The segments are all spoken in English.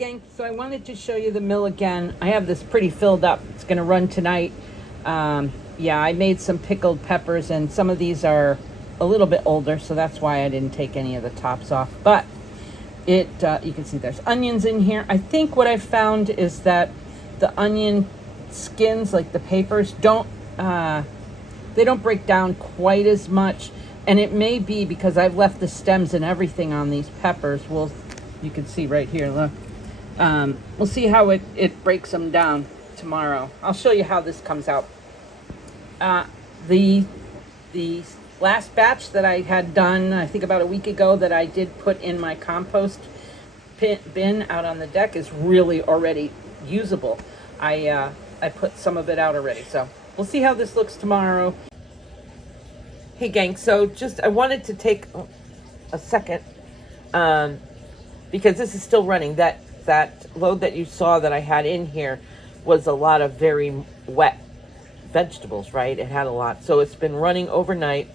gang, so I wanted to show you the mill again. I have this pretty filled up. It's going to run tonight. Yeah, I made some pickled peppers, and some of these are a little bit older, so that's why I didn't take any of the tops off. But you can see there's onions in here. I think what I've found is that the onion skins, like the papers, they don't break down quite as much. And it may be because I've left the stems and everything on these peppers. You can see right here, look. We'll see how it breaks them down tomorrow. I'll show you how this comes out. The last batch that I had done, I think about a week ago, that I did put in my compost bin out on the deck is really already usable. I put some of it out already, so we'll see how this looks tomorrow. Hey gang, so I wanted to take a second, because this is still running. That load that you saw that I had in here was a lot of very wet vegetables, right? It had a lot, so it's been running overnight.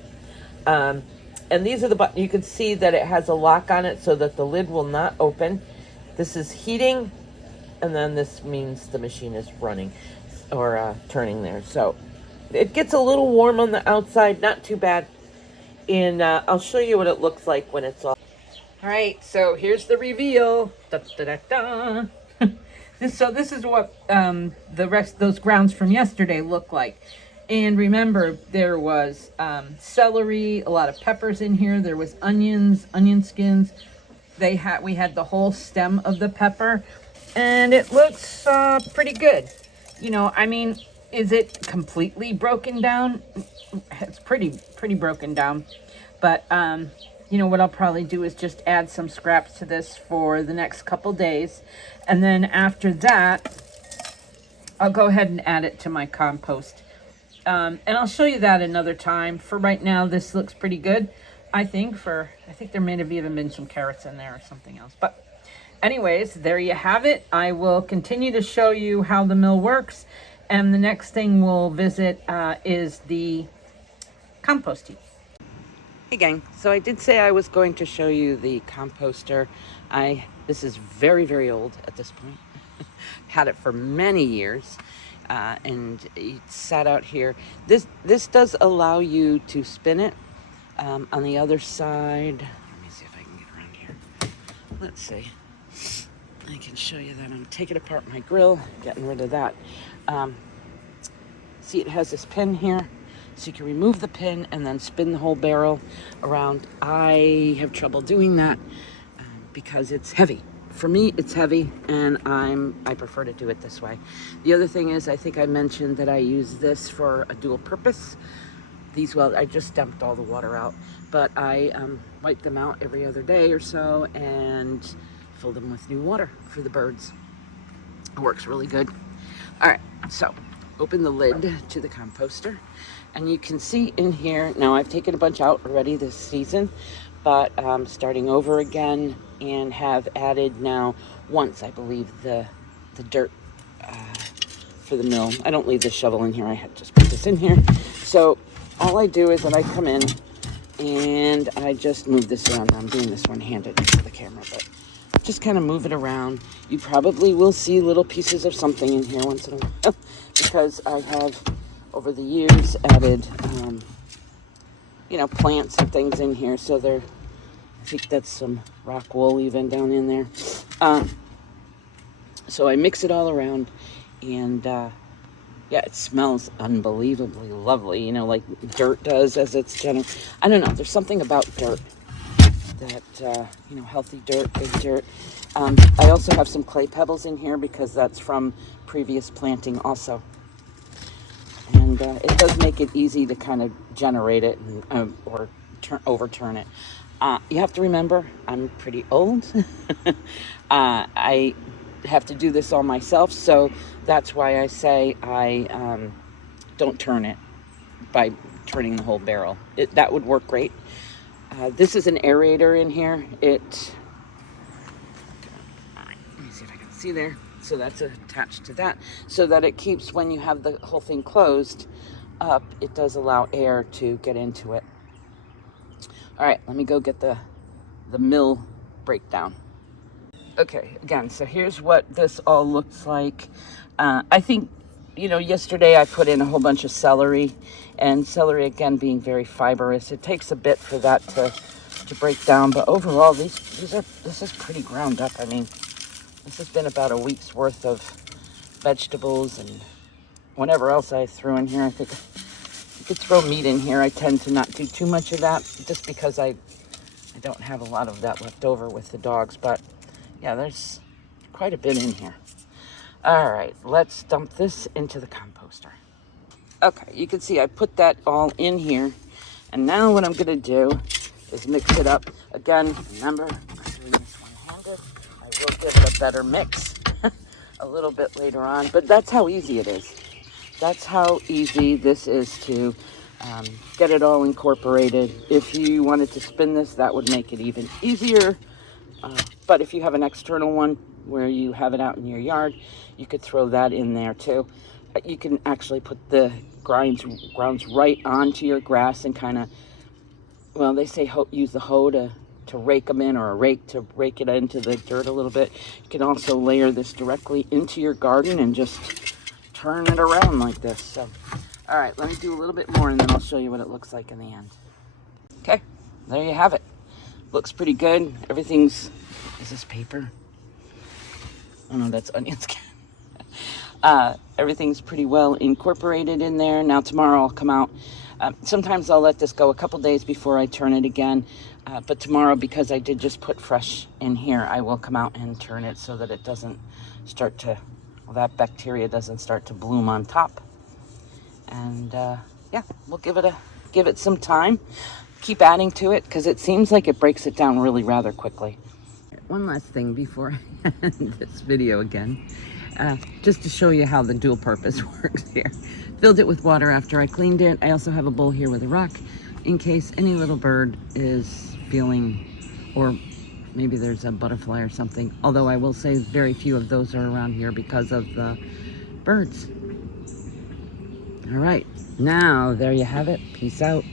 And these are the buttons. You can see that it has a lock on it so that the lid will not open. This is heating, and then this means the machine is running or turning there. So it gets a little warm on the outside, not too bad. And I'll show you what it looks like when it's all. All right, so here's the reveal. Da, da, da, da. This is what those grounds from yesterday look like. And remember, there was celery, a lot of peppers in here. There was onions, onion skins. We had the whole stem of the pepper, and it looks pretty good. You know, I mean, is it completely broken down? It's pretty broken down. But you know what I'll probably do is just add some scraps to this for the next couple days, and then after that, I'll go ahead and add it to my compost. And I'll show you that another time. For right now, this looks pretty good. I think there may have even been some carrots in there or something else. But anyways, there you have it. I will continue to show you how the mill works. And the next thing we'll visit is the composting. Hey gang, so I did say I was going to show you the composter. This is very, very old at this point. Had it for many years. And it sat out here. This does allow you to spin it. On the other side, let me see if I can get around here. Let's see. I can show you that. I'm taking apart my grill, getting rid of that. See, it has this pin here, so you can remove the pin and then spin the whole barrel around. I have trouble doing that because it's heavy. For me, it's heavy, and I prefer to do it this way. The other thing is, I think I mentioned that I use this for a dual purpose. I just dumped all the water out, but I wipe them out every other day or so and fill them with new water for the birds. It works really good. All right, so open the lid to the composter, and you can see in here, now I've taken a bunch out already this season, but I'm starting over again and have added now once, I believe, the dirt for the mill. I don't leave the shovel in here. I had just put this in here. So all I do is that I come in and I just move this around. I'm doing this one-handed for the camera, but just kind of move it around. You probably will see little pieces of something in here once in a while because I have, over the years, added, plants and things in here. So I think that's some rock wool even down in there. So I mix it all around, and yeah, it smells unbelievably lovely, like dirt does as it's general. I don't know, there's something about dirt that, healthy dirt, good dirt. I also have some clay pebbles in here because that's from previous planting also. And it does make it easy to kind of generate it or overturn it. You have to remember, I'm pretty old. I have to do this all myself, so that's why I say I don't turn it by turning the whole barrel. That would work great. This is an aerator in here. Let me see if I can see there. So that's attached to that, so that it keeps, when you have the whole thing closed up, it does allow air to get into it. All right, let me go get the mill breakdown. Okay, again, so here's what this all looks like. I think, yesterday I put in a whole bunch of celery, and celery, again, being very fibrous, it takes a bit for that to break down, but overall, this is pretty ground up. I mean, this has been about a week's worth of vegetables and whatever else I threw in here. I think you could throw meat in here. I tend to not do too much of that just because I don't have a lot of that left over with the dogs, but yeah, there's quite a bit in here. All right, let's dump this into the composter. Okay, you can see I put that all in here, and now what I'm gonna do is mix it up. Again, remember, I'm doing this one-handed. I will give it a better mix a little bit later on, but that's how easy it is. That's how easy this is to get it all incorporated. If you wanted to spin this, that would make it even easier. But if you have an external one where you have it out in your yard, you could throw that in there too. You can actually put the grounds right onto your grass and kind of, well, they say use the hoe to rake them in, or a rake to rake it into the dirt a little bit. You can also layer this directly into your garden and just turn it around like this. So, all right, let me do a little bit more and then I'll show you what it looks like in the end. Okay, there you have it. Looks pretty good. Everything's, is this paper? Oh no, that's onion skin. Everything's pretty well incorporated in there. Now tomorrow I'll come out. Sometimes I'll let this go a couple days before I turn it again. But tomorrow, because I did just put fresh in here, I will come out and turn it so that it doesn't start to, well, that bacteria doesn't start to bloom on top. And yeah, we'll give it some time. Keep adding to it because it seems like it breaks it down really rather quickly. One last thing before I end this video again, just to show you how the dual purpose works here. Filled it with water after I cleaned it. I also have a bowl here with a rock in case any little bird is feeling, or maybe there's a butterfly or something. Although I will say very few of those are around here because of the birds. All right, now there you have it. Peace out.